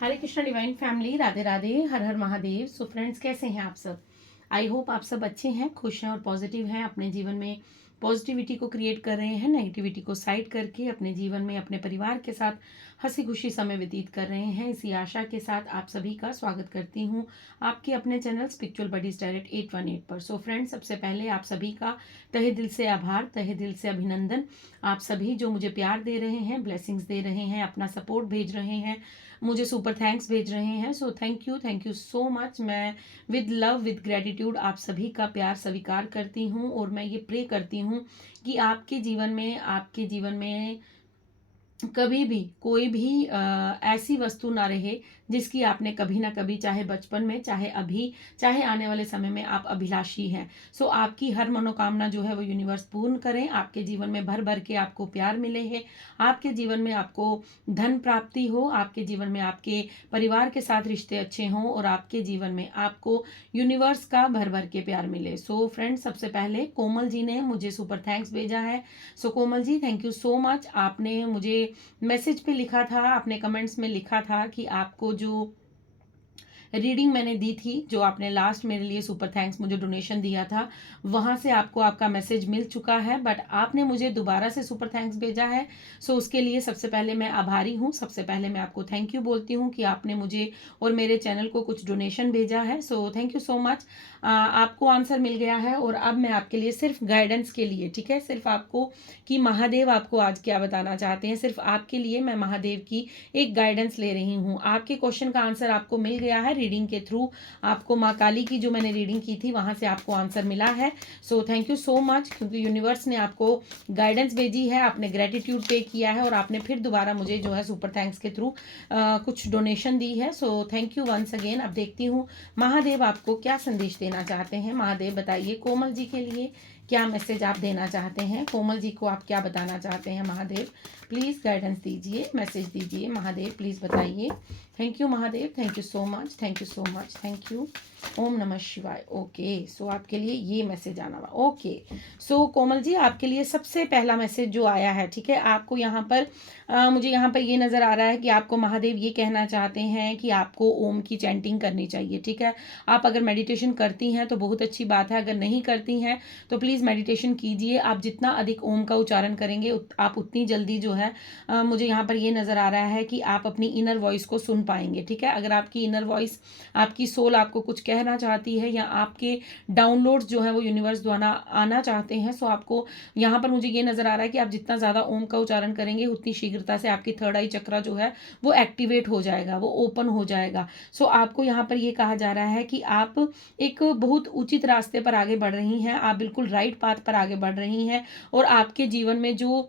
हरे Krishna divine family, Radhe Radhe, हर हर Mahadev. So friends, कैसे हैं आप सब? आई होप आप सब अच्छे हैं, खुश हैं और पॉजिटिव हैं। अपने जीवन में पॉजिटिविटी को क्रिएट कर रहे हैं, नेगेटिविटी को साइड करके अपने जीवन में अपने परिवार के साथ हंसी खुशी समय व्यतीत कर रहे हैं। इसी आशा के साथ आप सभी का स्वागत करती हूँ आपके अपने चैनल स्पिरिचुअल बडीज डायरेक्ट 818 पर। सो फ्रेंड्स, सबसे पहले आप सभी का तहे दिल से आभार, तहे दिल से अभिनंदन। आप सभी जो मुझे प्यार दे रहे हैं, ब्लेसिंग्स दे रहे हैं, अपना सपोर्ट भेज रहे हैं, मुझे सुपर थैंक्स भेज रहे हैं। सो थैंक यू सो मच। मैं विद लव विद ग्रेटिट्यूड आप सभी का प्यार स्वीकार करती हूँ और मैं ये प्रे करती हूँ कि आपके जीवन में कभी भी कोई भी ऐसी वस्तु ना रहे जिसकी आपने कभी ना कभी, चाहे बचपन में, चाहे अभी, चाहे आने वाले समय में, आप अभिलाषी हैं। सो आपकी हर मनोकामना जो है वो यूनिवर्स पूर्ण करें। आपके जीवन में भर भर के आपको प्यार मिले है, आपके जीवन में आपको धन प्राप्ति हो, आपके जीवन में आपके परिवार के साथ रिश्ते अच्छे हों और आपके जीवन में आपको यूनिवर्स का भर भर के प्यार मिले। सो फ्रेंड्स, सबसे पहले कोमल जी ने मुझे सुपर थैंक्स भेजा है। सो Komal ji, thank you so much. आपने मुझे मैसेज पे लिखा था, आपने कमेंट्स में लिखा था कि आपको जो रीडिंग मैंने दी थी, जो आपने लास्ट मेरे लिए सुपर थैंक्स मुझे डोनेशन दिया था, वहां से आपको आपका मैसेज मिल चुका है, बट आपने मुझे दोबारा से सुपर थैंक्स भेजा है। सो उसके लिए सबसे पहले मैं आभारी हूँ। सबसे पहले मैं आपको थैंक यू बोलती हूँ कि आपने मुझे और मेरे चैनल को कुछ डोनेशन भेजा है। So thank you so much. आपको आंसर मिल गया है और अब मैं आपके लिए सिर्फ गाइडेंस के लिए, ठीक है, सिर्फ आपको कि महादेव आपको आज क्या बताना चाहते हैं, सिर्फ आपके लिए मैं महादेव की एक गाइडेंस ले रही हूँ। आपके क्वेश्चन का आंसर आपको मिल गया है रीडिंग के थ्रू। आपको माँ काली की जो मैंने रीडिंग की थी वहां से आपको आंसर मिला है। So thank you so much, क्योंकि यूनिवर्स ने आपको गाइडेंस भेजी है, आपने ग्रेटिट्यूड पे किया है और आपने फिर दोबारा मुझे जो है सुपर थैंक्स के थ्रू कुछ डोनेशन दी है। So thank you once again. अब देखती हूँ महादेव आपको क्या संदेश देना चाहते हैं। महादेव बताइए कोमल जी के लिए क्या मैसेज आप देना चाहते हैं, कोमल जी को आप क्या बताना चाहते हैं। महादेव प्लीज गाइडेंस दीजिए, मैसेज दीजिए। महादेव प्लीज बताइए। Thank you Mahadev, thank you so much, thank you so much, thank you. ओम नमः शिवाय। ओके, सो आपके लिए ये मैसेज आना हुआ। ओके, सो कोमल जी, आपके लिए सबसे पहला मैसेज जो आया है, ठीक है, आपको यहाँ पर मुझे यहाँ पर ये नज़र आ रहा है कि आपको महादेव ये कहना चाहते हैं कि आपको ओम की चैंटिंग करनी चाहिए, ठीक है। आप अगर मेडिटेशन करती हैं तो बहुत अच्छी बात है, अगर नहीं करती हैं तो प्लीज़ मेडिटेशन कीजिए। आप जितना अधिक ओम का उच्चारण करेंगे आप उतनी जल्दी जो है मुझे यहाँ पर ये नज़र आ रहा है कि आप अपनी इनर वॉइस को सुन पाएंगे, ठीक है। अगर आपकी इनर वॉइस, आपकी सोल आपको कुछ कहना चाहती है या आपके डाउनलोड्स जो है वो यूनिवर्स द्वारा आना चाहते हैं, सो आपको यहाँ पर मुझे ये नज़र आ रहा है कि आप जितना ज़्यादा ओम का उच्चारण करेंगे उतनी शीघ्रता से आपकी थर्ड आई चक्रा जो है वो एक्टिवेट हो जाएगा, वो ओपन हो जाएगा। सो आपको यहाँ पर ये कहा जा रहा है कि आप एक बहुत उचित रास्ते पर आगे बढ़ रही हैं, आप बिल्कुल राइट पाथ पर आगे बढ़ रही हैं और आपके जीवन में जो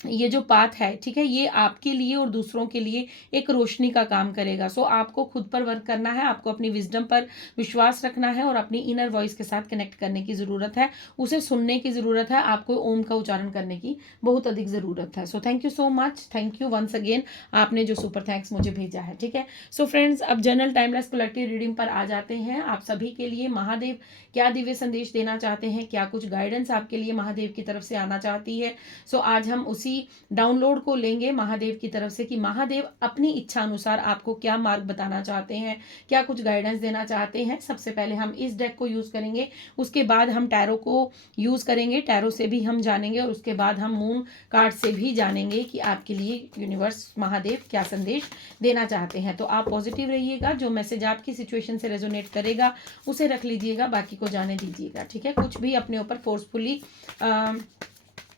ये जो पाथ है, ठीक है, ये आपके लिए और दूसरों के लिए एक रोशनी का काम करेगा। सो आपको खुद पर वर्क करना है, आपको अपनी विजडम पर विश्वास रखना है और अपनी इनर वॉइस के साथ कनेक्ट करने की ज़रूरत है, उसे सुनने की ज़रूरत है, आपको ओम का उच्चारण करने की बहुत अधिक ज़रूरत है। So thank you so much, thank you once again, आपने जो सुपर थैंक्स मुझे भेजा है, ठीक है। सो फ्रेंड्स, अब जनरल टाइमलेस कलेक्टिव रीडिंग पर आ जाते हैं। आप सभी के लिए महादेव क्या दिव्य संदेश देना चाहते हैं, क्या कुछ गाइडेंस आपके लिए महादेव की तरफ से आना चाहती है। सो आज हम उसी डाउनलोड को लेंगे महादेव की तरफ से कि महादेव अपनी इच्छा अनुसार आपको क्या मार्ग बताना चाहते हैं, क्या कुछ गाइडेंस देना चाहते हैं। सबसे पहले हम इस डेक को यूज करेंगे, उसके बाद हम टैरो को यूज करेंगे, टैरो से भी हम जानेंगे और उसके बाद हम मून कार्ड से भी जानेंगे कि आपके लिए यूनिवर्स महादेव क्या संदेश देना चाहते हैं। तो आप पॉजिटिव रहिएगा, जो मैसेज आपकी सिचुएशन से रेजोनेट करेगा उसे रख लीजिएगा, बाकी को जाने दीजिएगा, ठीक है। कुछ भी अपने ऊपर फोर्सफुली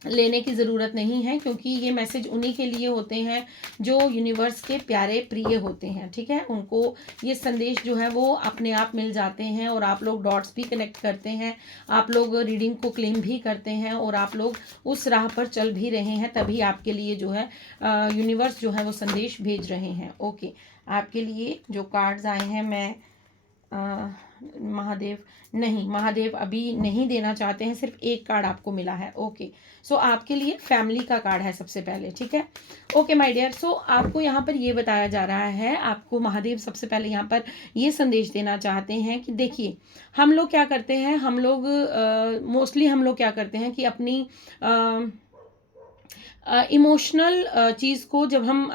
लेने की ज़रूरत नहीं है, क्योंकि ये मैसेज उन्हीं के लिए होते हैं जो यूनिवर्स के प्यारे प्रिय होते हैं, ठीक है। उनको ये संदेश जो है वो अपने आप मिल जाते हैं और आप लोग डॉट्स भी कनेक्ट करते हैं, आप लोग रीडिंग को क्लेम भी करते हैं और आप लोग उस राह पर चल भी रहे हैं, तभी आपके लिए जो है यूनिवर्स जो है वो संदेश भेज रहे हैं। ओके, आपके लिए जो कार्ड्स आए हैं, मैं महादेव नहीं, महादेव अभी नहीं देना चाहते हैं, सिर्फ एक कार्ड आपको मिला है। ओके, सो आपके लिए फैमिली का कार्ड है सबसे पहले, ठीक है। ओके माय डियर, सो आपको यहाँ पर ये बताया जा रहा है, आपको महादेव सबसे पहले यहाँ पर ये संदेश देना चाहते हैं कि देखिए, हम लोग क्या करते हैं, हम लोग मोस्टली हम लोग क्या करते हैं कि अपनी इमोशनल चीज़ को जब हम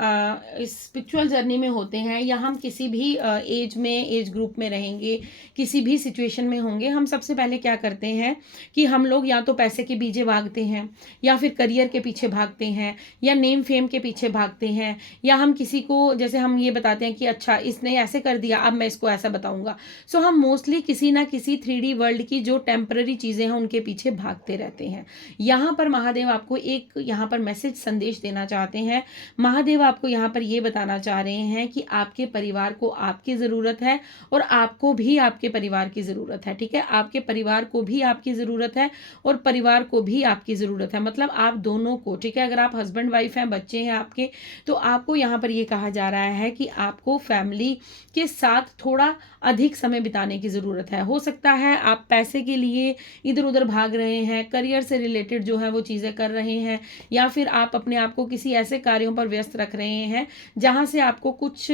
इस स्पिरिचुअल जर्नी में होते हैं या हम किसी भी एज ग्रुप में रहेंगे, किसी भी सिचुएशन में होंगे, हम सबसे पहले क्या करते हैं कि हम लोग या तो पैसे के पीछे भागते हैं, या फिर करियर के पीछे भागते हैं, या नेम फेम के पीछे भागते हैं, या हम किसी को, जैसे हम ये बताते हैं कि अच्छा इसने ऐसे कर दिया, अब मैं इसको ऐसा बताऊंगा। सो हम मोस्टली किसी ना किसी 3D वर्ल्ड की जो टेम्पररी चीज़ें हैं उनके पीछे भागते रहते हैं। यहाँ पर महादेव आपको एक यहाँ पर मैसेज संदेश देना चाहते हैं। महादेव आपको यहाँ पर ये बताना चाह रहे हैं कि आपके परिवार को आपकी ज़रूरत है और आपको भी आपके परिवार की ज़रूरत है। ठीक है, आपके परिवार को भी आपकी ज़रूरत है और परिवार को भी आपकी ज़रूरत है, मतलब आप दोनों को। ठीक है, अगर आप हस्बैंड वाइफ हैं, बच्चे हैं आपके, तो आपको यहाँ पर ये कहा जा रहा है कि आपको फैमिली के साथ थोड़ा अधिक समय बिताने की ज़रूरत है। हो सकता है आप पैसे के लिए इधर उधर भाग रहे हैं, करियर से रिलेटेड जो है वो चीज़ें कर रहे हैं, या फिर आप अपने आप को किसी ऐसे कार्यों पर व्यस्त रख रहे हैं जहां से आपको कुछ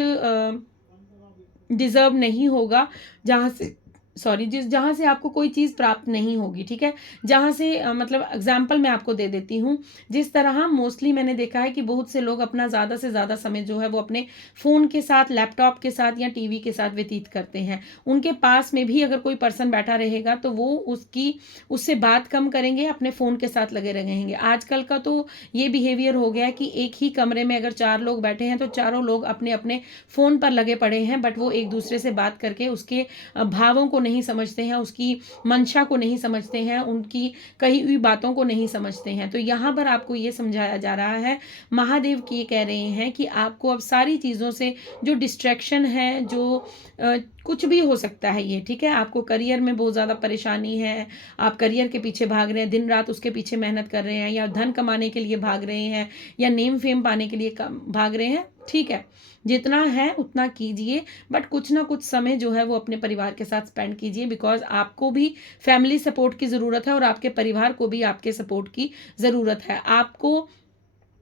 डिजर्व नहीं होगा, जहां से आपको कोई चीज़ प्राप्त नहीं होगी। ठीक है, जहां से मतलब एग्जाम्पल मैं आपको दे देती हूँ। जिस तरह मोस्टली मैंने देखा है कि बहुत से लोग अपना ज़्यादा से ज़्यादा समय जो है वो अपने फ़ोन के साथ, लैपटॉप के साथ या टीवी के साथ व्यतीत करते हैं। उनके पास में भी अगर कोई पर्सन बैठा रहेगा तो वो उससे बात कम करेंगे, अपने फ़ोन के साथ लगे रहेंगे। आजकल का तो ये बिहेवियर हो गया कि एक ही कमरे में अगर 4 लोग बैठे हैं तो चारों लोग अपने अपने फ़ोन पर लगे पड़े हैं, बट वो एक दूसरे से बात करके उसके भावों को नहीं समझते हैं, उसकी मंशा को नहीं समझते हैं, उनकी कही हुई बातों को नहीं समझते हैं। तो यहाँ पर आपको ये समझाया जा रहा है, महादेव की कह रहे हैं कि आपको अब सारी चीज़ों से जो डिस्ट्रैक्शन है, जो कुछ भी हो सकता है ये, ठीक है, आपको करियर में बहुत ज़्यादा परेशानी है, आप करियर के पीछे भाग रहे हैं, दिन रात उसके पीछे मेहनत कर रहे हैं, या धन कमाने के लिए भाग रहे हैं, या नेम फेम पाने के लिए भाग रहे हैं। ठीक है, जितना है उतना कीजिए, बट कुछ ना कुछ समय जो है वो अपने परिवार के साथ स्पेंड कीजिए, बिकॉज आपको भी फैमिली सपोर्ट की ज़रूरत है और आपके परिवार को भी आपके सपोर्ट की ज़रूरत है। आपको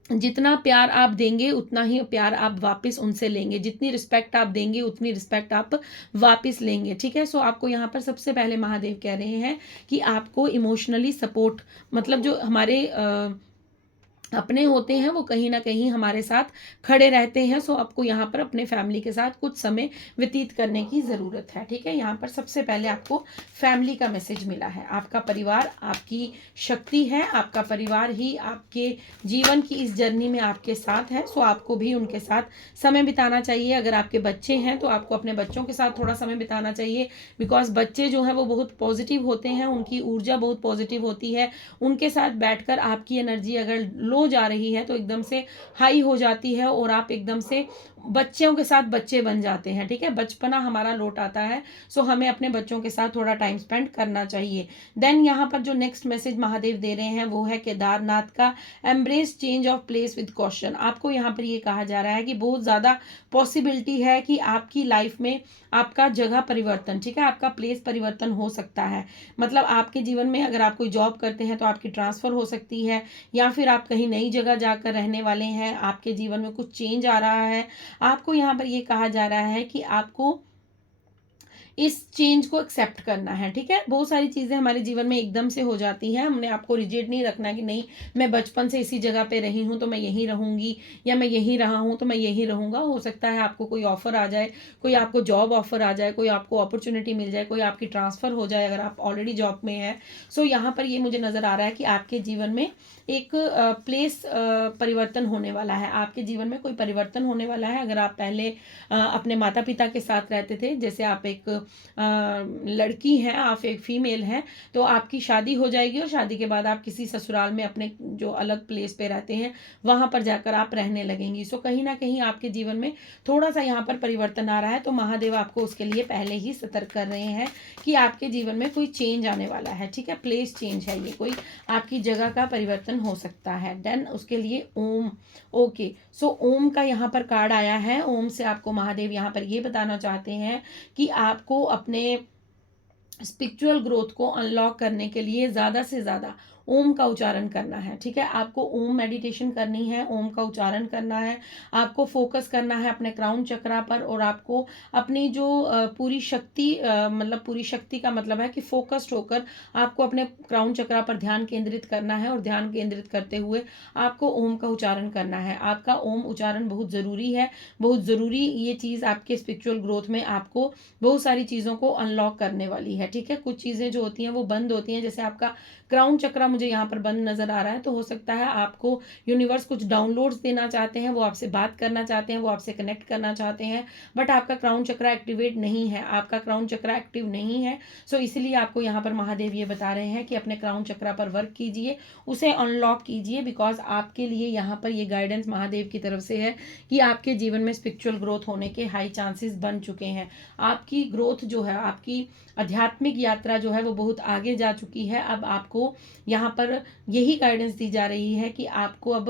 जितना प्यार आप देंगे उतना ही प्यार आप वापस उनसे लेंगे, जितनी रिस्पेक्ट आप देंगे उतनी रिस्पेक्ट आप वापस लेंगे। ठीक है, सो आपको यहाँ पर सबसे पहले महादेव कह रहे हैं कि आपको इमोशनली सपोर्ट, मतलब जो हमारे अपने होते हैं वो कहीं ना कहीं हमारे साथ खड़े रहते हैं। सो आपको यहाँ पर अपने फैमिली के साथ कुछ समय व्यतीत करने की ज़रूरत है। ठीक है, यहाँ पर सबसे पहले आपको फैमिली का मैसेज मिला है। आपका परिवार आपकी शक्ति है, आपका परिवार ही आपके जीवन की इस जर्नी में आपके साथ है। सो आपको भी उनके साथ समय बिताना चाहिए। अगर आपके बच्चे हैं तो आपको अपने बच्चों के साथ थोड़ा समय बिताना चाहिए, बिकॉज बच्चे जो हैं वो बहुत पॉजिटिव होते हैं, उनकी ऊर्जा बहुत पॉजिटिव होती है। उनके साथ बैठकर आपकी एनर्जी अगर लो जा रही है तो एकदम से हाई हो जाती है और आप एकदम से बच्चों के साथ बच्चे बन जाते हैं। ठीक है, बचपना हमारा लौट आता है। सो हमें अपने बच्चों के साथ थोड़ा टाइम स्पेंड करना चाहिए। देन यहाँ पर जो नेक्स्ट मैसेज महादेव दे रहे हैं वो है केदारनाथ का, embrace change of place with caution. आपको यहाँ पर ये कहा जा रहा है कि बहुत ज़्यादा पॉसिबिलिटी है कि आपकी लाइफ में आपका जगह परिवर्तन, ठीक है, आपका प्लेस परिवर्तन हो सकता है। मतलब आपके जीवन में अगर आप कोई जॉब करते हैं तो आपकी ट्रांसफ़र हो सकती है, या फिर आप कहीं नई जगह जाकर रहने वाले हैं, आपके जीवन में कुछ चेंज आ रहा है। आपको यहाँ पर ये कहा जा रहा है कि आपको इस चेंज को एक्सेप्ट करना है। ठीक है, बहुत सारी चीज़ें हमारे जीवन में एकदम से हो जाती हैं, हमने आपको रिजिड नहीं रखना कि नहीं मैं बचपन से इसी जगह पे रही हूँ तो मैं यहीं रहूँगी, या मैं यहीं रहा हूँ तो मैं यहीं रहूँगा। हो सकता है आपको कोई ऑफ़र आ जाए, कोई आपको जॉब ऑफ़र आ जाए, कोई आपको अपॉर्चुनिटी मिल जाए, कोई आपकी ट्रांसफ़र हो जाए अगर आप ऑलरेडी जॉब में हैं। सो यहाँ पर ये मुझे नज़र आ रहा है कि आपके जीवन में एक प्लेस परिवर्तन होने वाला है, आपके जीवन में कोई परिवर्तन होने वाला है। अगर आप पहले अपने माता पिता के साथ रहते थे, जैसे आप एक लड़की हैं, आप एक फीमेल हैं, तो आपकी शादी हो जाएगी और शादी के बाद आप किसी ससुराल में अपने जो अलग प्लेस पे रहते हैं वहाँ पर जाकर आप रहने लगेंगी। सो कहीं ना कहीं आपके जीवन में थोड़ा सा यहाँ पर परिवर्तन आ रहा है, तो महादेव आपको उसके लिए पहले ही सतर्क कर रहे हैं कि आपके जीवन में कोई चेंज आने वाला है। ठीक है, प्लेस चेंज है, ये कोई आपकी जगह का परिवर्तन हो सकता है। देन उसके लिए ओम, ओके, सो ओम का यहाँ पर कार्ड आया है। ओम से आपको महादेव यहाँ पर ये बताना चाहते हैं कि आपको अपने स्पिरिचुअल ग्रोथ को अनलॉक करने के लिए ज़्यादा से ज़्यादा ओम का उच्चारण करना है। ठीक है, आपको ओम मेडिटेशन करनी है, ओम का उच्चारण करना है, आपको फोकस करना है अपने क्राउन चक्रा पर, और आपको अपनी जो पूरी शक्ति मतलब पूरी शक्ति का मतलब है कि फोकस्ड होकर आपको अपने क्राउन चक्रा पर ध्यान केंद्रित करना है, और ध्यान केंद्रित करते हुए आपको ओम का उच्चारण करना है। आपका ओम उच्चारण बहुत ज़रूरी है, बहुत ज़रूरी ये चीज़ आपके स्पिरिचुअल ग्रोथ में आपको बहुत सारी चीज़ों को अनलॉक करने वाली है। ठीक है, कुछ चीज़ें जो होती हैं वो बंद होती हैं, जैसे आपका क्राउन चक्रा मुझे यहाँ पर बंद नज़र आ रहा है, तो हो सकता है आपको यूनिवर्स कुछ डाउनलोड्स देना चाहते हैं, वो आपसे बात करना चाहते हैं, वो आपसे कनेक्ट करना चाहते हैं, बट आपका क्राउन चक्रा एक्टिवेट नहीं है, आपका क्राउन चक्रा एक्टिव नहीं है। सो इसलिए आपको यहाँ पर महादेव ये बता रहे हैं कि अपने क्राउन चक्रा पर वर्क कीजिए, उसे अनलॉक कीजिए, बिकॉज आपके लिए यहाँ पर ये गाइडेंस महादेव की तरफ से है कि आपके जीवन में स्पिरिचुअल ग्रोथ होने के हाई चांसेस बन चुके हैं। आपकी ग्रोथ जो है, आपकी आध्यात्मिक यात्रा जो है वो बहुत आगे जा चुकी है। अब आपको यहाँ पर यही गाइडेंस दी जा रही है कि आपको अब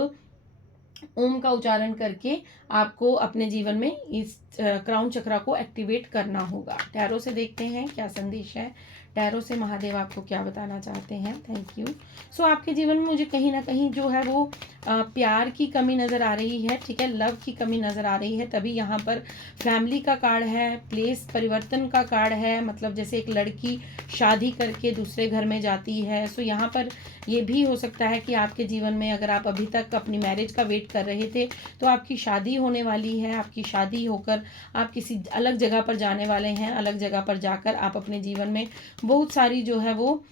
ओम का उच्चारण करके आपको अपने जीवन में इस क्राउन चक्रा को एक्टिवेट करना होगा। टैरो से देखते हैं क्या संदेश है, टैरो से महादेव आपको क्या बताना चाहते हैं। Thank you. सो आपके जीवन में मुझे कहीं ना कहीं जो है वो प्यार की कमी नज़र आ रही है। ठीक है, लव की कमी नज़र आ रही है, तभी यहाँ पर फैमिली का कार्ड है, प्लेस परिवर्तन का कार्ड है, मतलब जैसे एक लड़की शादी करके दूसरे घर में जाती है। सो यहाँ पर ये भी हो सकता है कि आपके जीवन में अगर आप अभी तक अपनी मैरिज का वेट कर रहे थे तो आपकी शादी होने वाली है। आपकी शादी होकर आप किसी अलग जगह पर जाने वाले हैं, अलग जगह पर जाकर आप अपने जीवन में बहुत सारी जो है वो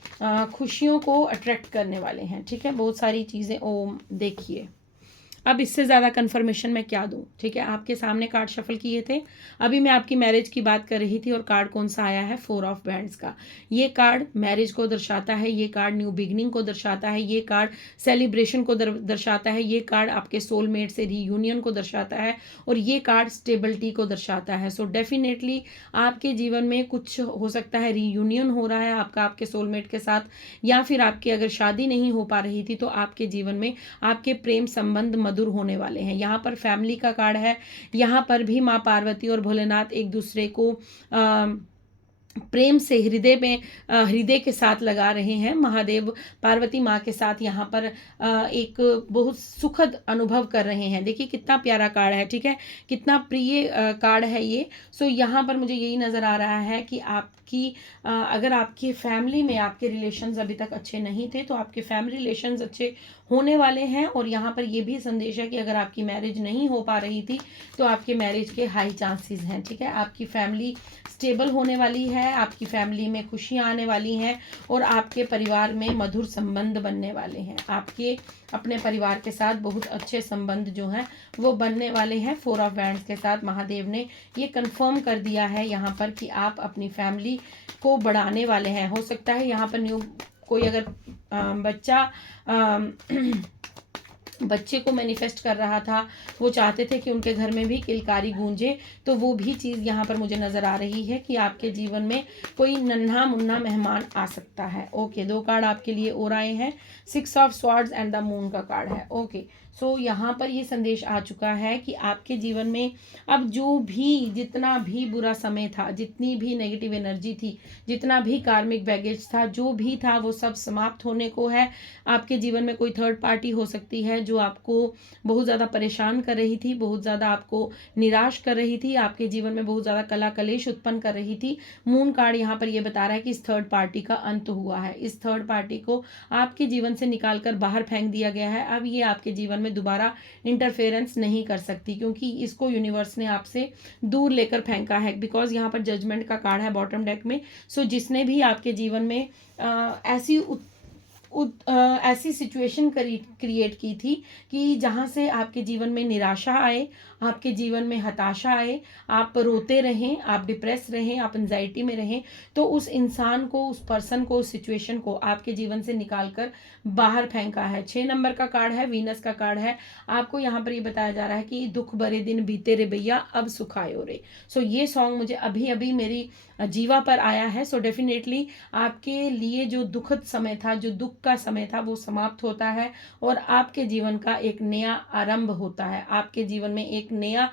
खुशियों को अट्रैक्ट करने वाले हैं। ठीक है, बहुत सारी चीज़ें ओम देखिए। अब इससे ज़्यादा कन्फर्मेशन मैं क्या दूँ। ठीक है, आपके सामने कार्ड शफल किए थे, अभी मैं आपकी मैरिज की बात कर रही थी, और कार्ड कौन सा आया है, 4 ऑफ बैंड्स का। ये कार्ड मैरिज को दर्शाता है, ये कार्ड न्यू बिगनिंग को दर्शाता है, ये कार्ड सेलिब्रेशन को दर्शाता है, ये कार्ड आपके सोलमेट से रीयूनियन को दर्शाता है, और ये कार्ड स्टेबिलिटी को दर्शाता है। सो डेफिनेटली आपके जीवन में कुछ हो सकता है रीयूनियन हो रहा है आपका आपके सोलमेट के साथ, या फिर आपकी अगर शादी नहीं हो पा रही थी तो आपके जीवन में आपके प्रेम संबंध मधुर होने वाले हैं। यहाँ पर फैमिली का कार्ड है, यहाँ पर भी माँ पार्वती और भोलेनाथ एक दूसरे को प्रेम से हृदय में हृदय के साथ लगा रहे हैं। महादेव पार्वती माँ के साथ यहाँ पर एक बहुत सुखद अनुभव कर रहे हैं। देखिए कितना प्यारा कार्ड है। ठीक है, कितना प्रिय कार्ड है ये। सो यहाँ पर मुझे यही नज़र आ रहा है कि आपकी अगर आपकी फैमिली में आपके रिलेशंस अभी तक अच्छे नहीं थे तो आपके फैमिली रिलेशंस अच्छे होने वाले हैं। और यहाँ पर ये भी संदेश है कि अगर आपकी मैरिज नहीं हो पा रही थी तो आपके मैरिज के हाई चांसेस हैं। ठीक है, आपकी फैमिली स्टेबल होने वाली है, आपकी फैमिली में खुशियाँ आने वाली हैं, और आपके परिवार में मधुर संबंध बनने वाले हैं। आपके अपने परिवार के साथ बहुत अच्छे संबंध जो हैं वो बनने वाले हैं। 4 ऑफ बैंड्स के साथ महादेव ने ये कंफर्म कर दिया है यहाँ पर कि आप अपनी फैमिली को बढ़ाने वाले हैं। हो सकता है यहाँ पर न्यू कोई अगर बच्चा बच्चे को मैनिफेस्ट कर रहा था, वो चाहते थे कि उनके घर में भी किलकारी गूंजे, तो वो भी चीज़ यहाँ पर मुझे नज़र आ रही है कि आपके जीवन में कोई नन्हा मुन्ना मेहमान आ सकता है। ओके, 2 कार्ड आपके लिए और आए हैं, 6 of swords and the moon का कार्ड है। ओके, सो यहाँ पर ये संदेश आ चुका है कि आपके जीवन में अब जो भी जितना भी बुरा समय था, जितनी भी नेगेटिव एनर्जी थी, जितना भी कार्मिक बैगेज था, जो भी था वो सब समाप्त होने को है। आपके जीवन में कोई थर्ड पार्टी हो सकती है जो आपको बहुत ज़्यादा परेशान कर रही थी, बहुत ज़्यादा आपको निराश कर रही थी, आपके जीवन में बहुत ज़्यादा कला कलेश उत्पन्न कर रही थी। मून कार्ड यहाँ पर ये बता रहा है कि इस थर्ड पार्टी का अंत हुआ है। इस थर्ड पार्टी को आपके जीवन से निकाल कर बाहर फेंक दिया गया है। अब ये आपके जीवन में दोबारा इंटरफेरेंस नहीं कर सकती, क्योंकि इसको यूनिवर्स ने आपसे दूर लेकर फेंका है। बिकॉज यहाँ पर जजमेंट का कार्ड है बॉटम डेक में। सो जिसने भी आपके जीवन में ऐसी सिचुएशन क्रिएट की थी कि जहाँ से आपके जीवन में निराशा आए, आपके जीवन में हताशा आए, आप रोते रहें, आप डिप्रेस रहें, आप एंजाइटी में रहें, तो उस इंसान को, उस पर्सन को, उस सिचुएशन को आपके जीवन से निकाल कर बाहर फेंका है। 6 नंबर का कार्ड है, वीनस का कार्ड है। आपको यहाँ पर ये बताया जा रहा है कि दुख भरे दिन बीते रे भैया, अब सुख आयो रे। सो ये सॉन्ग मुझे अभी अभी मेरी जीवा पर आया है। सो डेफिनेटली आपके लिए जो दुखद समय था, जो दुख का समय था, वो समाप्त होता है और आपके जीवन का एक नया आरंभ होता है। आपके जीवन में एक नया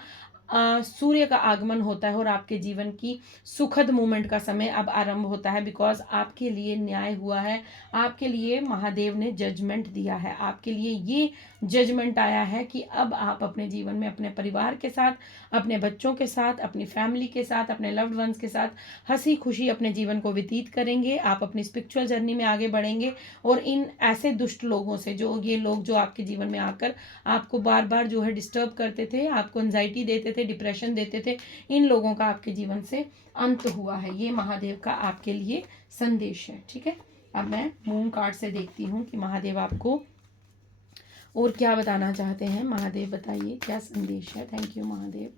सूर्य का आगमन होता है और आपके जीवन की सुखद मोमेंट का समय अब आरंभ होता है, बिकॉज आपके लिए न्याय हुआ है, आपके लिए महादेव ने जजमेंट दिया है, आपके लिए ये जजमेंट आया है कि अब आप अपने जीवन में अपने परिवार के साथ, अपने बच्चों के साथ, अपनी फैमिली के साथ, अपने लव्ड वंस के साथ हंसी खुशी अपने जीवन को व्यतीत करेंगे। आप अपनी स्पिरिचुअल जर्नी में आगे बढ़ेंगे और इन ऐसे दुष्ट लोगों से, जो ये लोग जो आपके जीवन में आकर आपको बार बार जो है डिस्टर्ब करते थे, आपको एंजाइटी देते थे, डिप्रेशन देते थे, इन लोगों का आपके जीवन से अंत हुआ है। ये महादेव का आपके लिए संदेश है। ठीक है, अब मैं मून कार्ड से देखती हूँ कि महादेव आपको और क्या बताना चाहते हैं। महादेव बताइए क्या संदेश है। Thank you Mahadev,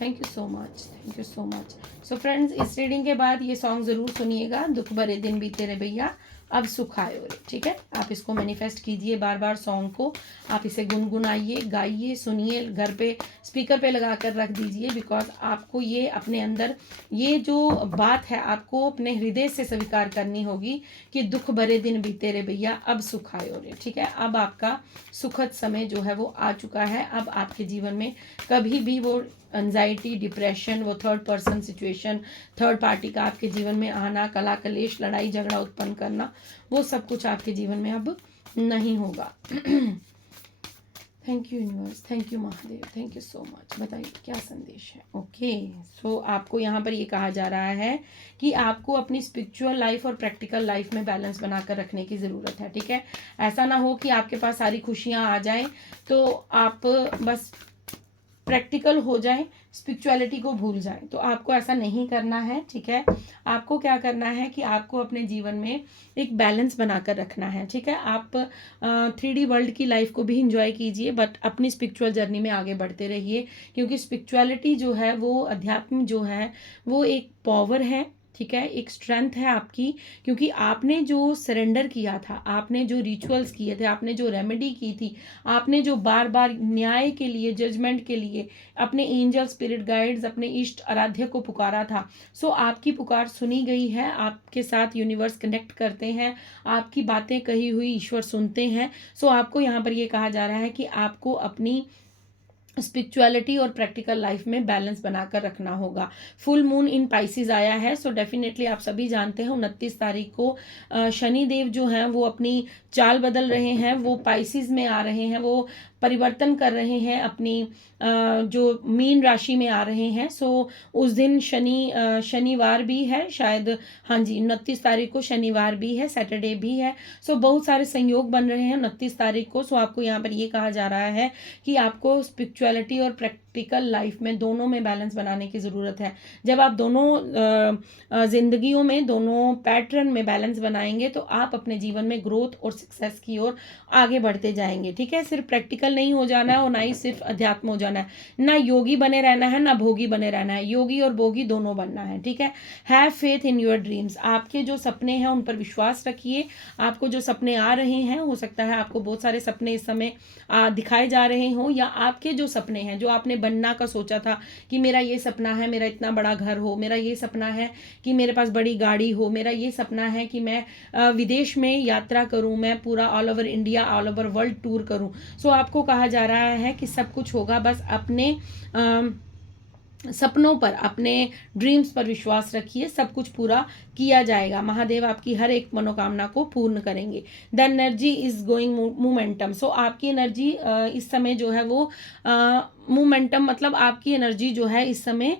thank you so much, thank you so much. So friends, इस रीडिंग के बाद ये सॉन्ग ज़रूर सुनिएगा, दुख भरे दिन बीते रे भैया अब सुख आए रे। ठीक है, आप इसको मैनिफेस्ट कीजिए बार बार सॉन्ग को, आप इसे गुनगुनाइए, गाइए, सुनिए, घर पे स्पीकर पे लगा कर रख दीजिए, बिकॉज आपको ये अपने अंदर ये जो बात है आपको अपने हृदय से स्वीकार करनी होगी कि दुख भरे दिन बीते रे भैया अब सुख आए रे। ठीक है, अब आपका सुखद समय जो है वो आ चुका है। अब आपके जीवन में कभी भी वो एंजाइटी, डिप्रेशन, वो third person situation, third party का आपके जीवन में आना, कला कलेश, लड़ाई झगड़ा उत्पन्न करना, वो सब कुछ आपके जीवन में अब नहीं होगा। Thank you universe, thank you Mahadev, thank you so much. बताइए क्या संदेश है। ओके, सो आपको यहाँ पर ये कहा जा रहा है कि आपको अपनी स्पिरिचुअल लाइफ और प्रैक्टिकल लाइफ में बैलेंस बनाकर रखने की ज़रूरत है। ठीक है, ऐसा ना हो कि आपके पास सारी खुशियाँ आ जाएं तो आप बस प्रैक्टिकल हो जाए, स्पिरिचुअलिटी को भूल जाए, तो आपको ऐसा नहीं करना है। ठीक है, आपको क्या करना है कि आपको अपने जीवन में एक बैलेंस बनाकर रखना है। ठीक है, आप 3D वर्ल्ड की लाइफ को भी इंजॉय कीजिए, बट अपनी स्पिरिचुअल जर्नी में आगे बढ़ते रहिए, क्योंकि स्पिरिचुअलिटी जो है वो, अध्यात्म जो है वो एक पावर है। ठीक है, एक स्ट्रेंथ है आपकी, क्योंकि आपने जो सरेंडर किया था, आपने जो रिचुअल्स किए थे, आपने जो रेमेडी की थी, आपने जो बार बार न्याय के लिए, जजमेंट के लिए अपने एंजल, स्पिरिट गाइड्स, अपने इष्ट आराध्य को पुकारा था, सो आपकी पुकार सुनी गई है। आपके साथ यूनिवर्स कनेक्ट करते हैं, आपकी बातें कही हुई ईश्वर सुनते हैं। सो आपको यहाँ पर ये कहा जा रहा है कि आपको अपनी स्पिरिचुअलिटी और प्रैक्टिकल लाइफ में बैलेंस बनाकर रखना होगा। फुल मून इन पाइसिस आया है, सो डेफिनेटली आप सभी जानते हैं 29 तारीख को शनि देव जो हैं वो अपनी चाल बदल रहे हैं, वो पाइसिस में आ रहे हैं, वो परिवर्तन कर रहे हैं, अपनी जो मीन राशि में आ रहे हैं। सो उस दिन शनिवार भी है शायद, हाँ जी 29 तारीख को शनिवार भी है, सैटरडे भी है। सो बहुत सारे संयोग बन रहे हैं 29 तारीख को। सो आपको यहाँ पर ये कहा जा रहा है कि आपको स्पिरिचुअलिटी और प्रैक्टिकल लाइफ में दोनों में बैलेंस बनाने की ज़रूरत है। जब आप दोनों जिंदगियों में, दोनों पैटर्न में बैलेंस बनाएंगे तो आप अपने जीवन में ग्रोथ और सक्सेस की ओर आगे बढ़ते जाएंगे। ठीक है, सिर्फ प्रैक्टिकल नहीं हो जाना है और ना ही सिर्फ अध्यात्म हो जाना है, ना योगी बने रहना है, ना भोगी बने रहना है, योगी और भोगी दोनों बनना है। ठीक है, have faith in your dreams, आपके जो सपने हैं उन पर विश्वास रखिए। आपको जो सपने आ रहे हैं, हो सकता है आपको बहुत सारे सपने इस समय दिखाए जा रहे हों, या आपके जो सपने हैं, जो आपने बनना का सोचा था कि मेरा ये सपना है मेरा इतना बड़ा घर हो, मेरा ये सपना है कि मेरे पास बड़ी गाड़ी हो, मेरा ये सपना है कि मैं विदेश में यात्रा करूं, मैं पूरा all over India, all over world tour करूं। सो आपको कहा जा रहा है कि सब कुछ होगा, बस अपने सपनों पर, अपने ड्रीम्स पर विश्वास रखिए, सब कुछ पूरा किया जाएगा। महादेव आपकी हर एक मनोकामना को पूर्ण करेंगे। The energy is going momentum, so आपकी एनर्जी इस समय जो है वो मोमेंटम, मतलब आपकी एनर्जी जो है इस समय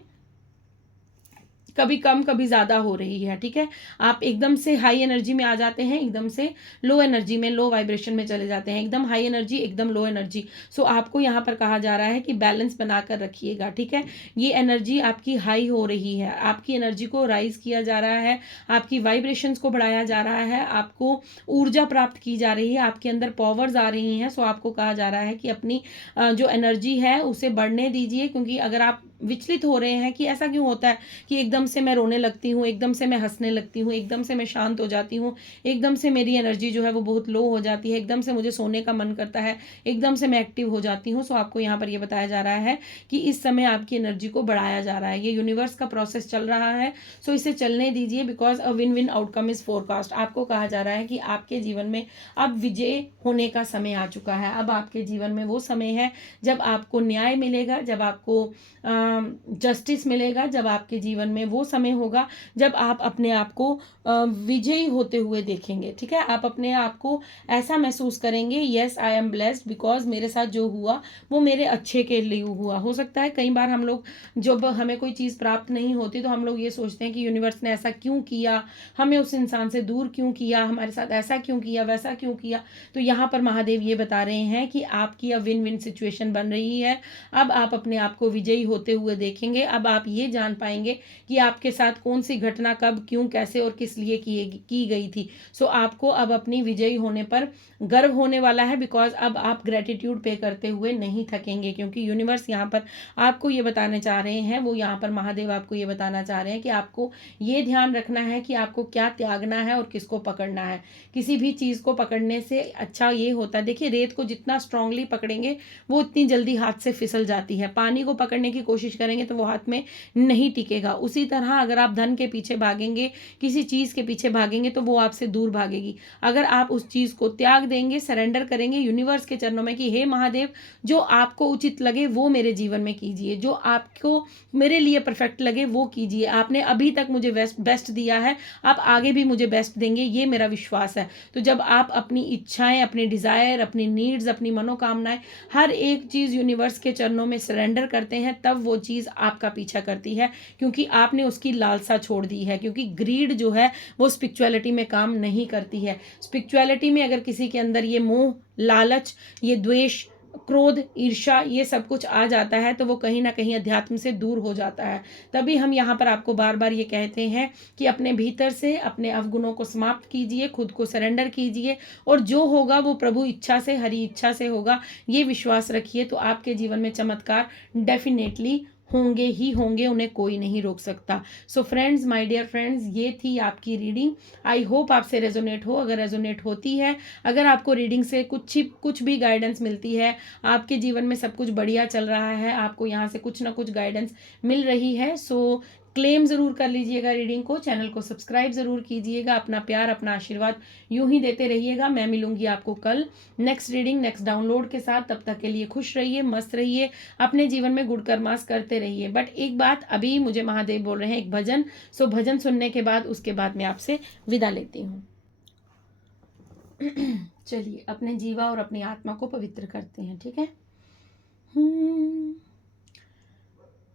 कभी कम कभी ज़्यादा हो रही है। ठीक है, आप एकदम से हाई एनर्जी में आ जाते हैं, एकदम से लो एनर्जी में, लो वाइब्रेशन में चले जाते हैं, एकदम हाई एनर्जी, एकदम लो एनर्जी। सो आपको यहाँ पर कहा जा रहा है कि बैलेंस बनाकर रखिएगा। ठीक है, ये एनर्जी आपकी हाई हो रही है, आपकी एनर्जी को राइज किया जा रहा है, आपकी वाइब्रेशंस को बढ़ाया जा रहा है, आपको ऊर्जा प्राप्त की जा रही है, आपके अंदर पावर्स आ रही हैं। सो आपको कहा जा रहा है कि अपनी जो एनर्जी है उसे बढ़ने दीजिए, क्योंकि अगर आप विचलित हो रहे हैं कि ऐसा क्यों होता है कि एकदम से मैं रोने लगती हूँ, एकदम से मैं हंसने लगती हूँ, एकदम से मैं शांत हो जाती हूँ, एकदम से मेरी एनर्जी जो है वो बहुत लो हो जाती है, एकदम से मुझे सोने का मन करता है, एकदम से मैं एक्टिव हो जाती हूँ। सो आपको यहाँ पर ये बताया जा रहा है कि इस समय आपकी एनर्जी को बढ़ाया जा रहा है, ये यूनिवर्स का प्रोसेस चल रहा है। सो इसे चलने दीजिए, because a win win outcome is forecast. आपको कहा जा रहा है कि आपके जीवन में अब विजय होने का समय आ चुका है। अब आपके जीवन में वो समय है जब आपको न्याय मिलेगा, जब आपको जस्टिस मिलेगा, जब आपके जीवन में वो समय होगा जब आप अपने आप को विजयी होते हुए देखेंगे। ठीक है, आप अपने आप को ऐसा महसूस करेंगे, yes I am blessed because मेरे साथ जो हुआ वो मेरे अच्छे के लिए हुआ। हो सकता है कई बार हम लोग जब हमें कोई चीज़ प्राप्त नहीं होती तो हम लोग ये सोचते हैं कि यूनिवर्स ने ऐसा क्यों किया, हमें उस इंसान से दूर क्यों किया, हमारे साथ ऐसा क्यों किया, वैसा क्यों किया। तो यहाँ पर महादेव ये बता रहे हैं कि आपकी अब विन विन सिचुएशन बन रही है। अब आप अपने आप को विजयी होते हुए देखेंगे। अब आप ये जान पाएंगे कि आपके साथ कौन सी घटना कब, क्यों, कैसे और किस लिए की गई थी। सो आपको अब अपनी विजयी होने पर गर्व होने वाला है, बिकॉज अब आप ग्रेटिट्यूड पे करते हुए नहीं थकेंगे, क्योंकि यूनिवर्स यहाँ पर आपको ये बताने चाह रहे हैं, वो यहाँ पर महादेव आपको ये बताना चाह रहे हैं कि आपको ये ध्यान रखना है कि आपको क्या त्यागना है और किसको पकड़ना है। किसी भी चीज़ को पकड़ने से अच्छा ये होता है, देखिए रेत को जितना स्ट्रांगली पकड़ेंगे वो उतनी जल्दी हाथ से फिसल जाती है। पानी को पकड़ने की कोशिश करेंगे तो वो हाथ में नहीं टिकेगा। उसी तरह अगर आप धन के पीछे भागेंगे, किसी चीज़ के पीछे भागेंगे तो वो आपसे दूर भागेगी। अगर आप उस चीज़ को त्याग देंगे, सरेंडर करेंगे यूनिवर्स के चरणों में कि हे महादेव, जो आपको उचित लगे वो मेरे जीवन में कीजिए, जो आपको मेरे लिए परफेक्ट लगे वो कीजिए। आपने अभी तक मुझे बेस्ट दिया है, आप आगे भी मुझे बेस्ट देंगे, ये मेरा विश्वास है। तो जब आप अपनी इच्छाएं, अपने डिज़ायर, अपनी नीड्स, अपनी मनोकामनाएं, हर एक चीज़ यूनिवर्स के चरणों में सरेंडर करते हैं, तब वो चीज़ आपका पीछा करती है, क्योंकि आपने उसकी लालसा छोड़ दी है। क्योंकि ग्रीड जो है वो स्पिरिचुअलिटी में काम नहीं करती है। स्पिरिचुअलिटी में अगर किसी के अंदर ये मोह, लालच, ये द्वेष, क्रोध, ईर्ष्या, ये सब कुछ आ जाता है तो वो कहीं ना कहीं अध्यात्म से दूर हो जाता है। तभी हम यहाँ पर आपको बार बार ये कहते हैं कि अपने भीतर से अपने अवगुणों को समाप्त कीजिए, खुद को सरेंडर कीजिए, और जो होगा वो प्रभु इच्छा से, हरी इच्छा से होगा, ये विश्वास रखिए। तो आपके जीवन में चमत्कार डेफिनेटली होंगे ही होंगे, उन्हें कोई नहीं रोक सकता। So friends, my dear friends, ये थी आपकी रीडिंग। आई होप आपसे रेजोनेट हो। अगर रेजोनेट होती है, अगर आपको रीडिंग से कुछ भी गाइडेंस मिलती है, आपके जीवन में सब कुछ बढ़िया चल रहा है, आपको यहाँ से कुछ ना कुछ गाइडेंस मिल रही है, सो क्लेम ज़रूर कर लीजिएगा रीडिंग को, चैनल को सब्सक्राइब ज़रूर कीजिएगा, अपना प्यार, अपना आशीर्वाद यूं ही देते रहिएगा। मैं मिलूंगी आपको कल नेक्स्ट रीडिंग, नेक्स्ट डाउनलोड के साथ। तब तक के लिए खुश रहिए, मस्त रहिए, अपने जीवन में गुड कर्मास करते रहिए। बट एक बात, अभी मुझे महादेव बोल रहे हैं एक भजन, सो भजन सुनने के बाद, उसके बाद मैं आपसे विदा लेती हूँ। चलिए अपने जीवा और अपनी आत्मा को पवित्र करते हैं, ठीक है।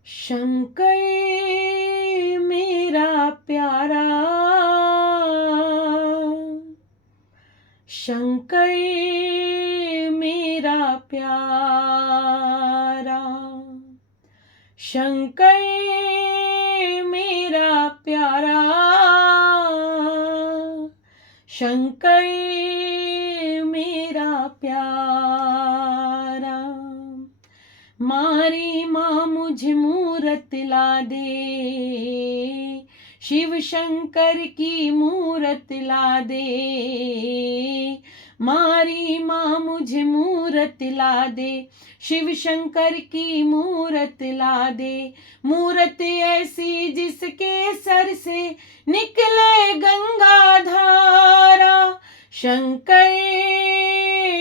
शंकर मेरा प्यारा, शंकर मेरा प्यारा, शंकर मेरा प्यारा, शंकर मेरा प्यारा, मारी माँ मुझे मूरत ला दे, शिव शंकर की मूरत ला दे, मारी माँ मुझे मूरत ला दे, शिव शंकर की मूरत ला दे, मूरत ऐसी जिसके सर से निकले गंगा धारा, शंकर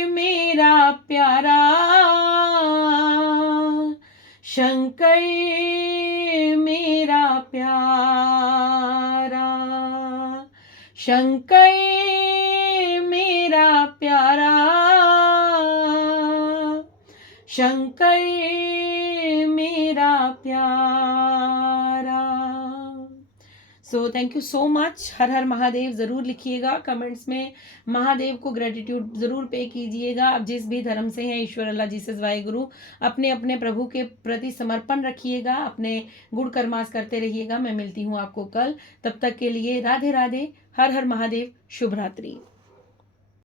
मेरा प्यारा, शंकर मेरा प्यारा, शंकर मेरा प्यारा, शंकर मेरा प्यारा। So thank you so much. हर हर महादेव ज़रूर लिखिएगा कमेंट्स में, महादेव को ग्रेटिट्यूड ज़रूर पे कीजिएगा। आप जिस भी धर्म से हैं, ईश्वर, अल्लाह, जीसस, वाहेगुरु, अपने अपने प्रभु के प्रति समर्पण रखिएगा, अपने गुण कर्मास करते रहिएगा। मैं मिलती हूँ आपको कल, तब तक के लिए राधे राधे, हर हर महादेव, शुभ रात्रि।